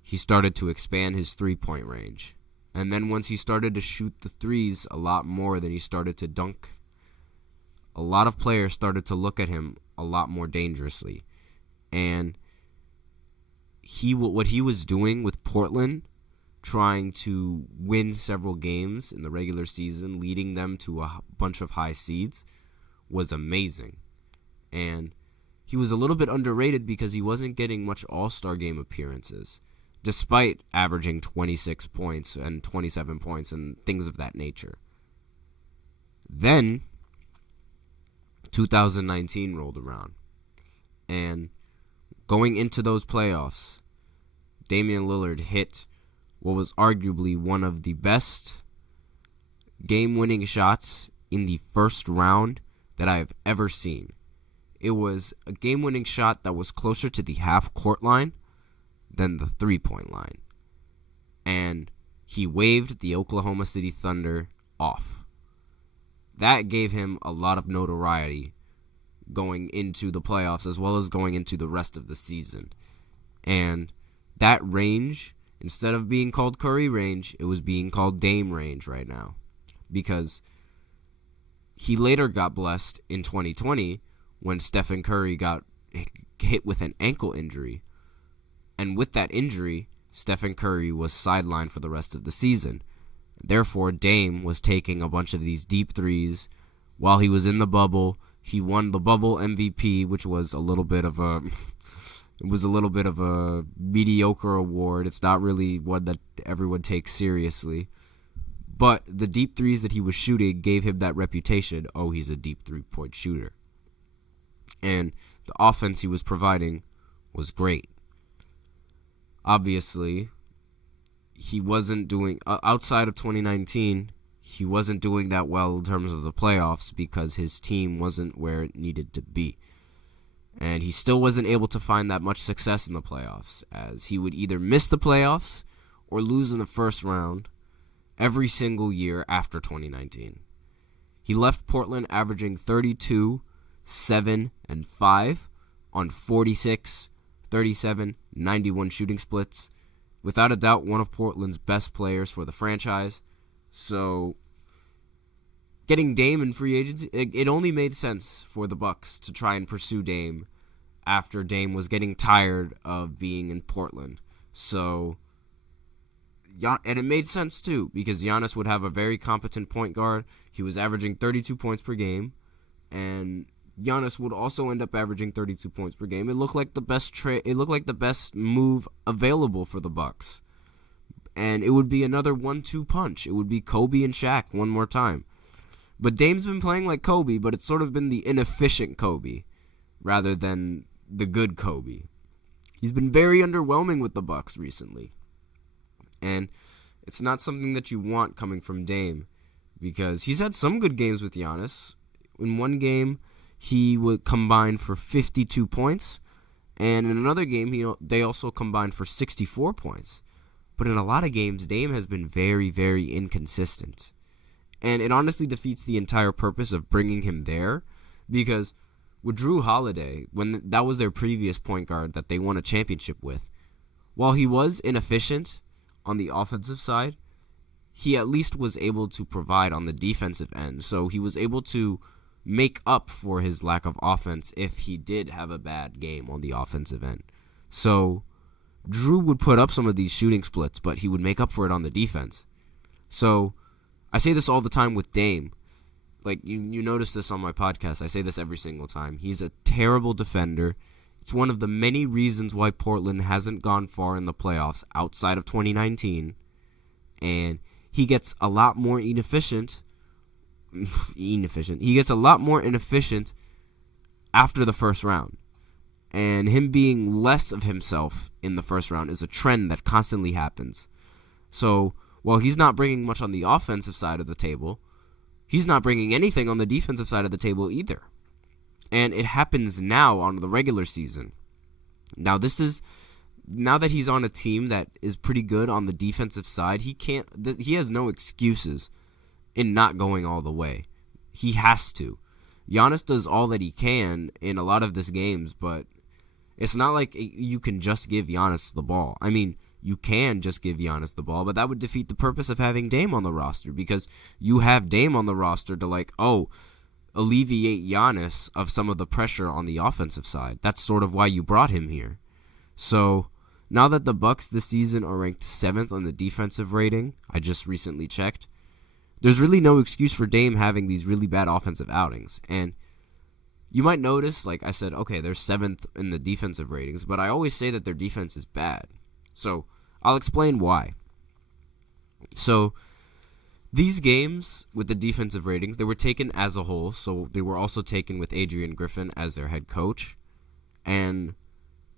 he started to expand his three-point range. And then once he started to shoot the threes a lot more than he started to dunk, a lot of players started to look at him a lot more dangerously. And what he was doing with Portland, trying to win several games in the regular season, leading them to a bunch of high seeds, was amazing. And he was a little bit underrated because he wasn't getting much All-Star game appearances, despite averaging 26 points and 27 points and things of that nature. Then 2019 rolled around, and going into those playoffs, Damian Lillard hit what was arguably one of the best game-winning shots in the first round that I have ever seen. It was a game-winning shot that was closer to the half-court line than the three-point line. And he waved the Oklahoma City Thunder off. That gave him a lot of notoriety going into the playoffs as well as going into the rest of the season. And that range, instead of being called Curry range, it was being called Dame range right now. Because he later got blessed in 2020 when Stephen Curry got hit with an ankle injury. And with that injury, Stephen Curry was sidelined for the rest of the season. Therefore, Dame was taking a bunch of these deep threes while he was in the bubble. He won the bubble MVP, which was a little bit of a mediocre award. It's not really one that everyone takes seriously. But the deep threes that he was shooting gave him that reputation. Oh, he's a deep three-point shooter. And the offense he was providing was great. Obviously, he wasn't doing, outside of 2019, he wasn't doing that well in terms of the playoffs because his team wasn't where it needed to be. And he still wasn't able to find that much success in the playoffs, as he would either miss the playoffs or lose in the first round every single year after 2019. He left Portland averaging 32, 7, and 5 on 46, 37, 91 shooting splits. Without a doubt, one of Portland's best players for the franchise. So getting Dame in free agency, it only made sense for the Bucks to try and pursue Dame after Dame was getting tired of being in Portland. So, and it made sense too, because Giannis would have a very competent point guard. He was averaging 32 points per game, and Giannis would also end up averaging 32 points per game. It looked like the best the best move available for the Bucks. And it would be another 1-2 punch. It would be Kobe and Shaq one more time. But Dame's been playing like Kobe, but it's sort of been the inefficient Kobe rather than the good Kobe. He's been very underwhelming with the Bucks recently. And it's not something that you want coming from Dame, because he's had some good games with Giannis. In one game, he would combine for 52 points, and in another game, they also combined for 64 points. But in a lot of games, Dame has been very, very inconsistent. And it honestly defeats the entire purpose of bringing him there, because with Drew Holiday, when that was their previous point guard that they won a championship with, while he was inefficient on the offensive side, he at least was able to provide on the defensive end. So he was able to make up for his lack of offense if he did have a bad game on the offensive end. So Drew would put up some of these shooting splits, but he would make up for it on the defense. So I say this all the time with Dame. Like, you notice this on my podcast. I say this every single time. He's a terrible defender. It's one of the many reasons why Portland hasn't gone far in the playoffs outside of 2019. And he gets a lot more inefficient. He gets a lot more inefficient after the first round. And him being less of himself in the first round is a trend that constantly happens. So while he's not bringing much on the offensive side of the table, he's not bringing anything on the defensive side of the table either. And it happens now on the regular season. Now that he's on a team that is pretty good on the defensive side, he has no excuses in not going all the way. He has to. Giannis does all that he can in a lot of these games, but it's not like you can just give Giannis the ball. I mean, you can just give Giannis the ball, but that would defeat the purpose of having Dame on the roster, because you have Dame on the roster to alleviate Giannis of some of the pressure on the offensive side. That's sort of why you brought him here. So now that the Bucks this season are ranked 7th on the defensive rating, I just recently checked, there's really no excuse for Dame having these really bad offensive outings. And you might notice, like I said, okay, they're 7th in the defensive ratings, but I always say that their defense is bad. So I'll explain why. So these games with the defensive ratings, they were taken as a whole, so they were also taken with Adrian Griffin as their head coach. And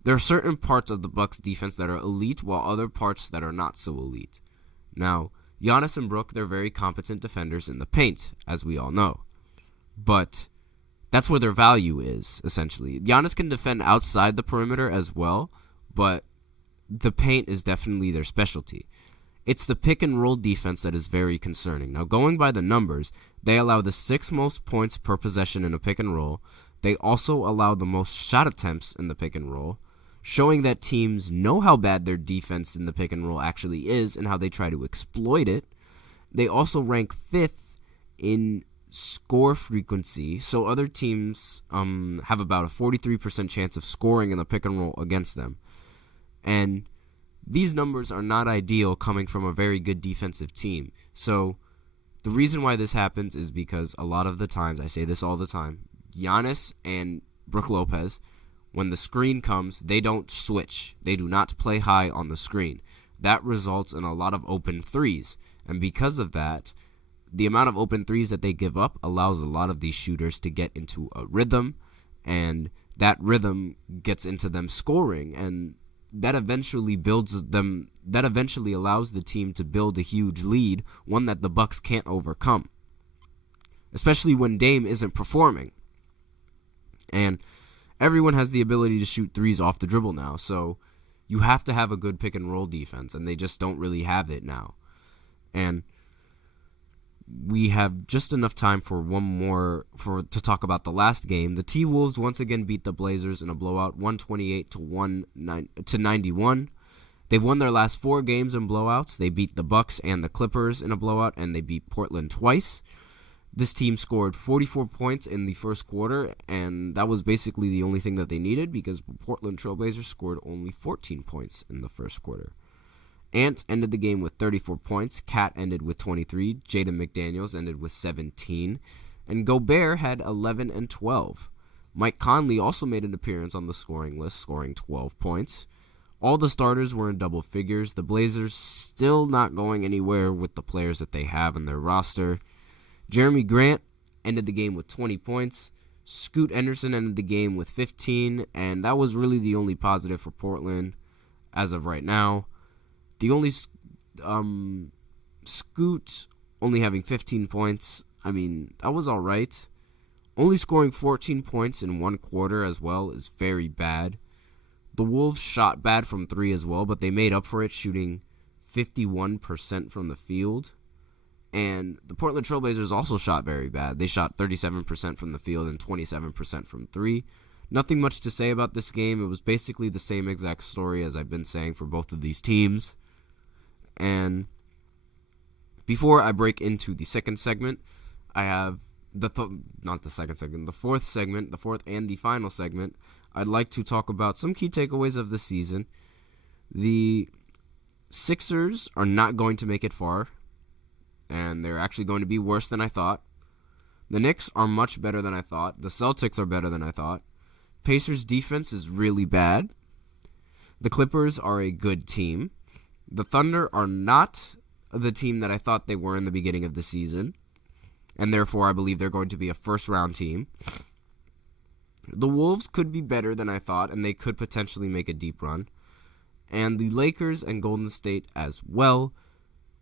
there are certain parts of the Bucks defense that are elite, while other parts that are not so elite. Now, Giannis and Brook, they're very competent defenders in the paint, as we all know. But that's where their value is, essentially. Giannis can defend outside the perimeter as well, but the paint is definitely their specialty. It's the pick and roll defense that is very concerning. Now, going by the numbers, they allow the 6th most points per possession in a pick and roll. They also allow the most shot attempts in the pick and roll, showing that teams know how bad their defense in the pick and roll actually is and how they try to exploit it. They also rank 5th in score frequency, so other teams have about a 43% chance of scoring in the pick and roll against them. And these numbers are not ideal coming from a very good defensive team. So the reason why this happens is because a lot of the times, I say this all the time, Giannis and Brook Lopez, when the screen comes, they don't switch. They do not play high on the screen. That results in a lot of open threes. And because of that, the amount of open threes that they give up allows a lot of these shooters to get into a rhythm, and that rhythm gets into them scoring, and that eventually allows the team to build a huge lead, one that the Bucks can't overcome, especially when Dame isn't performing. And everyone has the ability to shoot threes off the dribble now, so you have to have a good pick and roll defense, and they just don't really have it now. And we have just enough time for one more to talk about the last game. The T-Wolves once again beat the Blazers in a blowout, 128 to 91. They've won their last 4 games in blowouts. They beat the Bucks and the Clippers in a blowout, and they beat Portland twice. This team scored 44 points in the first quarter, and that was basically the only thing that they needed because Portland Trailblazers scored only 14 points in the first quarter. Ant ended the game with 34 points, Cat ended with 23, Jaden McDaniels ended with 17, and Gobert had 11 and 12. Mike Conley also made an appearance on the scoring list, scoring 12 points. All the starters were in double figures. The Blazers still not going anywhere with the players that they have in their roster. Jeremy Grant ended the game with 20 points. Scoot Henderson ended the game with 15, and that was really the only positive for Portland as of right now. The only Scoot only having 15 points, I mean, that was all right. Only scoring 14 points in one quarter as well is very bad. The Wolves shot bad from 3 as well, but they made up for it shooting 51% from the field. And the Portland Trailblazers also shot very bad. They shot 37% from the field and 27% from 3. Nothing much to say about this game. It was basically the same exact story as I've been saying for both of these teams. And before I break into the second segment, I have the fourth segment, the fourth and the final segment. I'd like to talk about some key takeaways of the season. The Sixers are not going to make it far, and they're actually going to be worse than I thought. The Knicks are much better than I thought. The Celtics are better than I thought. Pacers' defense is really bad. The Clippers are a good team. The Thunder are not the team that I thought they were in the beginning of the season, and therefore I believe they're going to be a first-round team. The Wolves could be better than I thought, and they could potentially make a deep run. And the Lakers and Golden State as well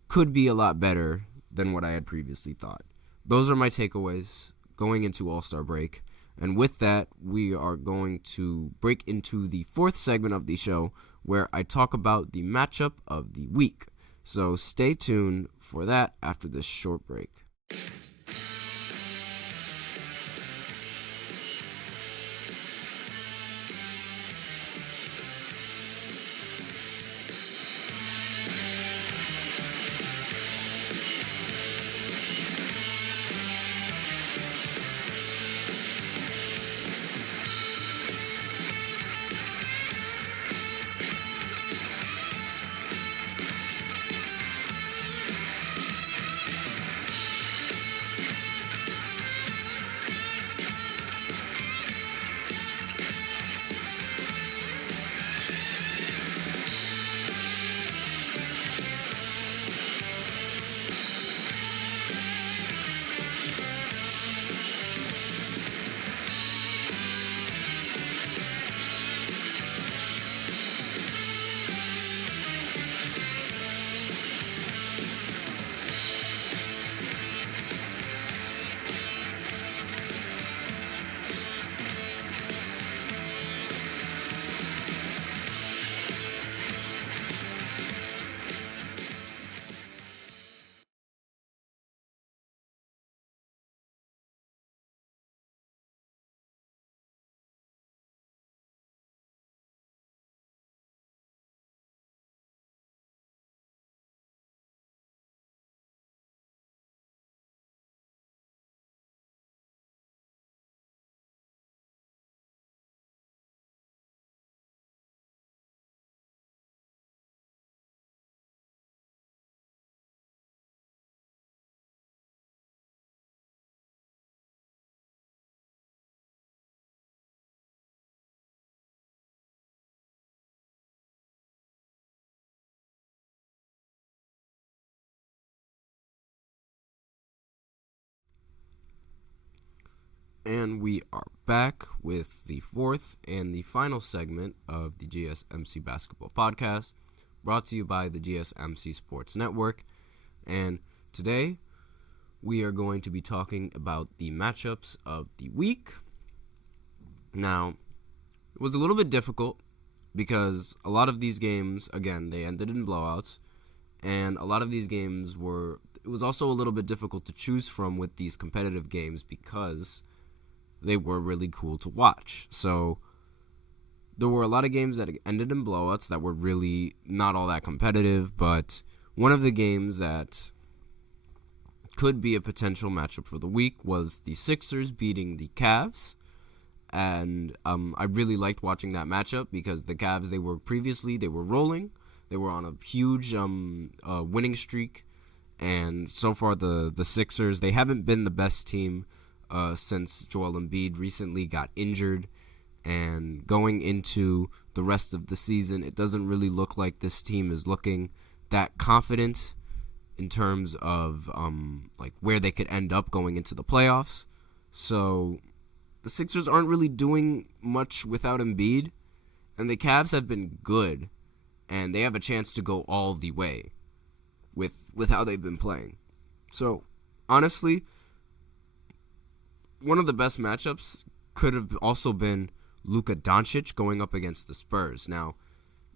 could be a lot better than what I had previously thought. Those are my takeaways going into All-Star break. And with that, we are going to break into the fourth segment of the show where I talk about the matchup of the week. So stay tuned for that after this short break. And we are back with the fourth and the final segment of the GSMC Basketball Podcast, brought to you by the GSMC Sports Network. And today, we are going to be talking about the matchups of the week. Now, it was a little bit difficult because a lot of these games, again, they ended in blowouts. And a lot of these games it was also a little bit difficult to choose from with these competitive games because they were really cool to watch. So there were a lot of games that ended in blowouts that were really not all that competitive, but one of the games that could be a potential matchup for the week was the Sixers beating the Cavs. And I really liked watching that matchup because the Cavs, they were rolling. They were on a huge winning streak. And so far, the Sixers, they haven't been the best team since Joel Embiid recently got injured. And going into the rest of the season, it doesn't really look like this team is looking that confident in terms of like where they could end up going into the playoffs. So the Sixers aren't really doing much without Embiid, and the Cavs have been good, and they have a chance to go all the way with how they've been playing. So honestly, one of the best matchups could have also been Luka Doncic going up against the Spurs. Now,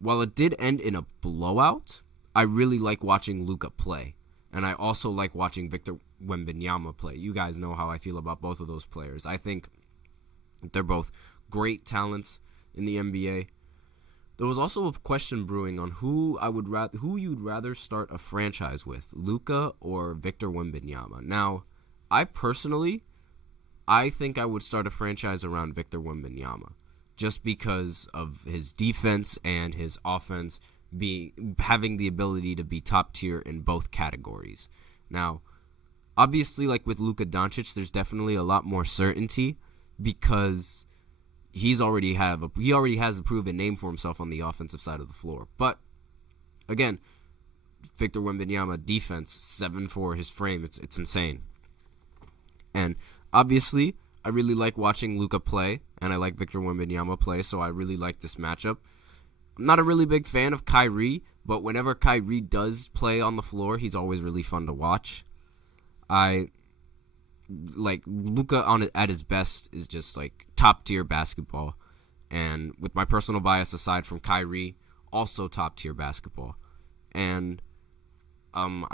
while it did end in a blowout, I really like watching Luka play, and I also like watching Victor Wembanyama play. You guys know how I feel about both of those players. I think they're both great talents in the NBA. There was also a question brewing on who you'd rather start a franchise with, Luka or Victor Wembanyama. Now, I think I would start a franchise around Victor Wembanyama, just because of his defense and his offense having the ability to be top tier in both categories. Now, obviously, like with Luka Doncic, there's definitely a lot more certainty because he already has a proven name for himself on the offensive side of the floor. But again, Victor Wembanyama defense 7'4", his frame, it's insane. And obviously, I really like watching Luka play, and I like Victor Wembanyama play, so I really like this matchup. I'm not a really big fan of Kyrie, but whenever Kyrie does play on the floor, he's always really fun to watch. Like Luka at his best is just like top tier basketball, and with my personal bias aside from Kyrie, also top tier basketball. And I'll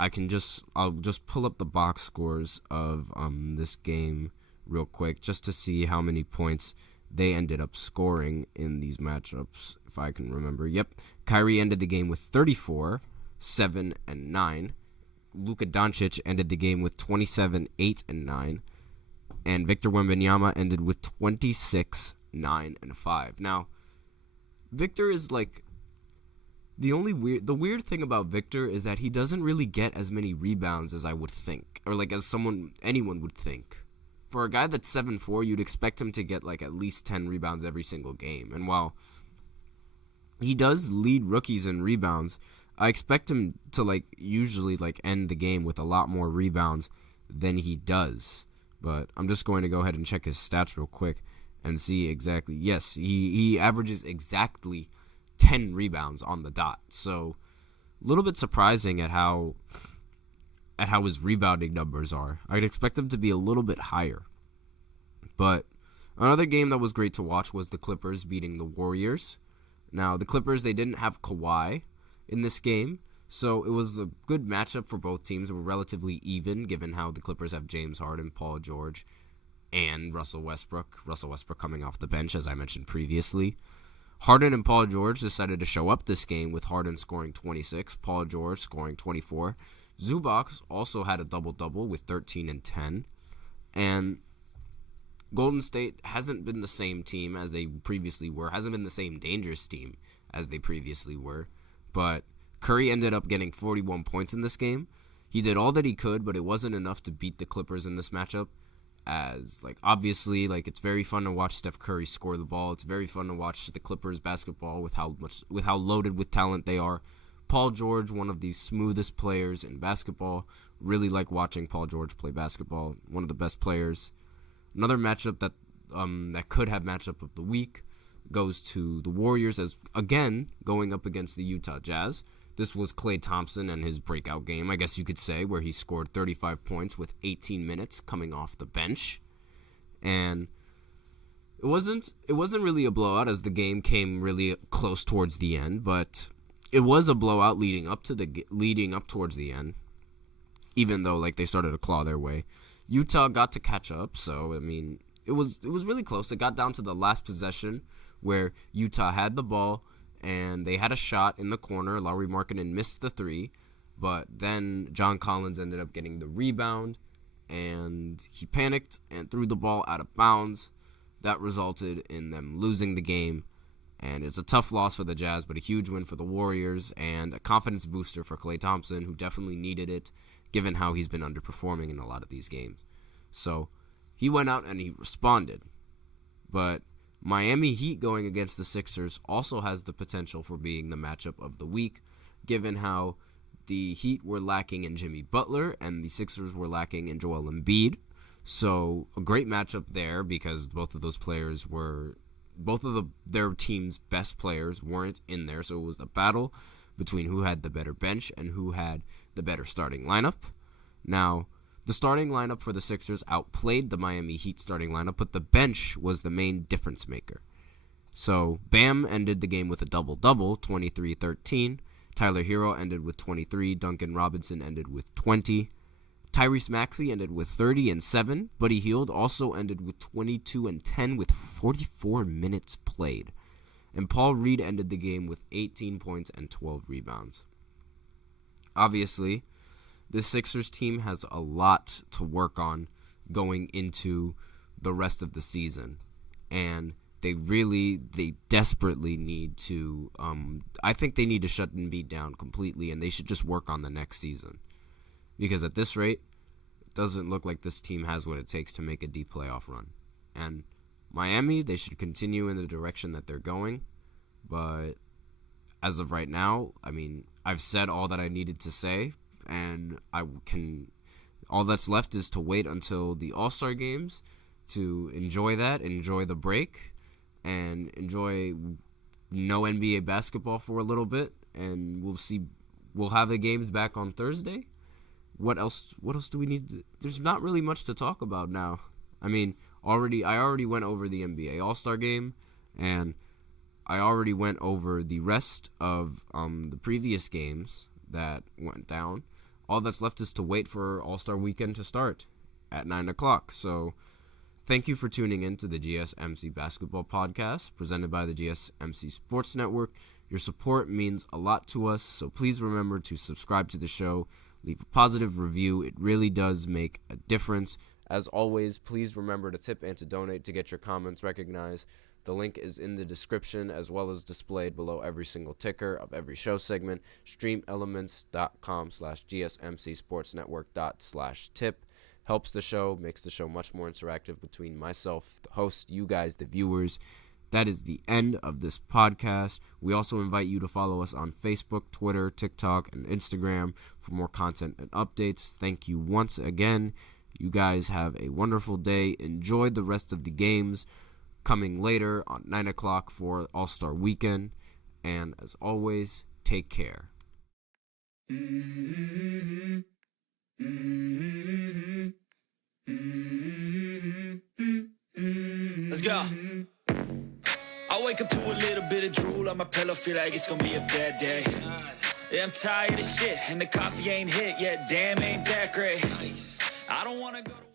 just pull up the box scores of this game real quick just to see how many points they ended up scoring in these matchups, if I can remember. Yep, Kyrie ended the game with 34, 7, and 9. Luka Doncic ended the game with 27, 8, and 9. And Victor Wembanyama ended with 26, 9, and 5. Now, Victor is like the weird thing about Victor is that he doesn't really get as many rebounds as I would think, or like as anyone would think. For a guy that's 7'4", you'd expect him to get like at least 10 rebounds every single game. And while he does lead rookies in rebounds, I expect him to like usually like end the game with a lot more rebounds than he does. But I'm just going to go ahead and check his stats real quick and see exactly. Yes, he averages exactly 10 rebounds on the dot. So a little bit surprising at how his rebounding numbers are. I'd expect him to be a little bit higher. But another game that was great to watch was the Clippers beating the Warriors. Now, the Clippers, they didn't have Kawhi in this game, so it was a good matchup for both teams. They were relatively even, given how the Clippers have James Harden, Paul George, and Russell Westbrook. Russell Westbrook coming off the bench, as I mentioned previously. Harden and Paul George decided to show up this game with Harden scoring 26, Paul George scoring 24. Zubac also had a double-double with 13 and 10. And Golden State hasn't been the same team as they previously were, hasn't been the same dangerous team as they previously were. But Curry ended up getting 41 points in this game. He did all that he could, but it wasn't enough to beat the Clippers in this matchup. As, like, obviously, like, it's very fun to watch Steph Curry score the ball. It's very fun to watch the Clippers basketball with how loaded with talent they are. Paul George, one of the smoothest players in basketball. Really like watching Paul George play basketball. One of the best players. Another matchup that could have matchup of the week goes to the Warriors as, again, going up against the Utah Jazz. This was Klay Thompson and his breakout game, I guess you could say, where he scored 35 points with 18 minutes coming off the bench. And it wasn't really a blowout as the game came really close towards the end, but it was a blowout leading up towards the end, even though like they started to claw their way. Utah got to catch up, so I mean, it was really close. It got down to the last possession where Utah had the ball and they had a shot in the corner. Lauri Markkanen missed the three, but then John Collins ended up getting the rebound, and he panicked and threw the ball out of bounds. That resulted in them losing the game, and it's a tough loss for the Jazz, but a huge win for the Warriors and a confidence booster for Klay Thompson, who definitely needed it, given how he's been underperforming in a lot of these games. So he went out and he responded. But Miami Heat going against the Sixers also has the potential for being the matchup of the week, given how the Heat were lacking in Jimmy Butler and the Sixers were lacking in Joel Embiid. So a great matchup there, because both of those players were, their team's best players weren't in there. So it was a battle between who had the better bench and who had the better starting lineup. Now, the starting lineup for the Sixers outplayed the Miami Heat starting lineup, but the bench was the main difference maker. So Bam ended the game with a double-double, 23-13. Tyler Hero ended with 23. Duncan Robinson ended with 20. Tyrese Maxey ended with 30 and 7. Buddy Hield also ended with 22 and 10 with 44 minutes played. And Paul Reed ended the game with 18 points and 12 rebounds. Obviously, the Sixers team has a lot to work on going into the rest of the season. And they desperately need to, I think they need to shut Embiid down completely, and they should just work on the next season. Because at this rate, it doesn't look like this team has what it takes to make a deep playoff run. And Miami, they should continue in the direction that they're going. But as of right now, I mean, I've said all that I needed to say, and all that's left is to wait until the All-Star games to enjoy that, enjoy the break, and enjoy no NBA basketball for a little bit. And we'll have the games back on Thursday. What else do we need? There's not really much to talk about now. I mean, I already went over the NBA All-Star game, and I already went over the rest of the previous games that went down. All that's left is to wait for Allstar Weekend to start at 9 o'clock. So thank you for tuning in to the GSMC Basketball Podcast, presented by the GSMC Sports Network. Your support means a lot to us, so please remember to subscribe to the show, leave a positive review. It really does make a difference. As always, please remember to tip and to donate to get your comments recognized. The link is in the description, as well as displayed below every single ticker of every show segment. streamelements.com/gsmcsportsnetwork./tip. Helps the show, makes the show much more interactive between myself, the host, you guys, the viewers. That is the end of this podcast. We also invite you to follow us on Facebook, Twitter, TikTok, and Instagram for more content and updates. Thank you once again. You guys have a wonderful day. Enjoy the rest of the games coming later on 9 o'clock for All-Star Weekend. And as always, take care. Let's go. I wake up to a little bit of drool on my pillow, feel like it's gonna be a bad day. Yeah, I'm tired of shit, and the coffee ain't hit yet. Damn, ain't that great. I don't wanna go to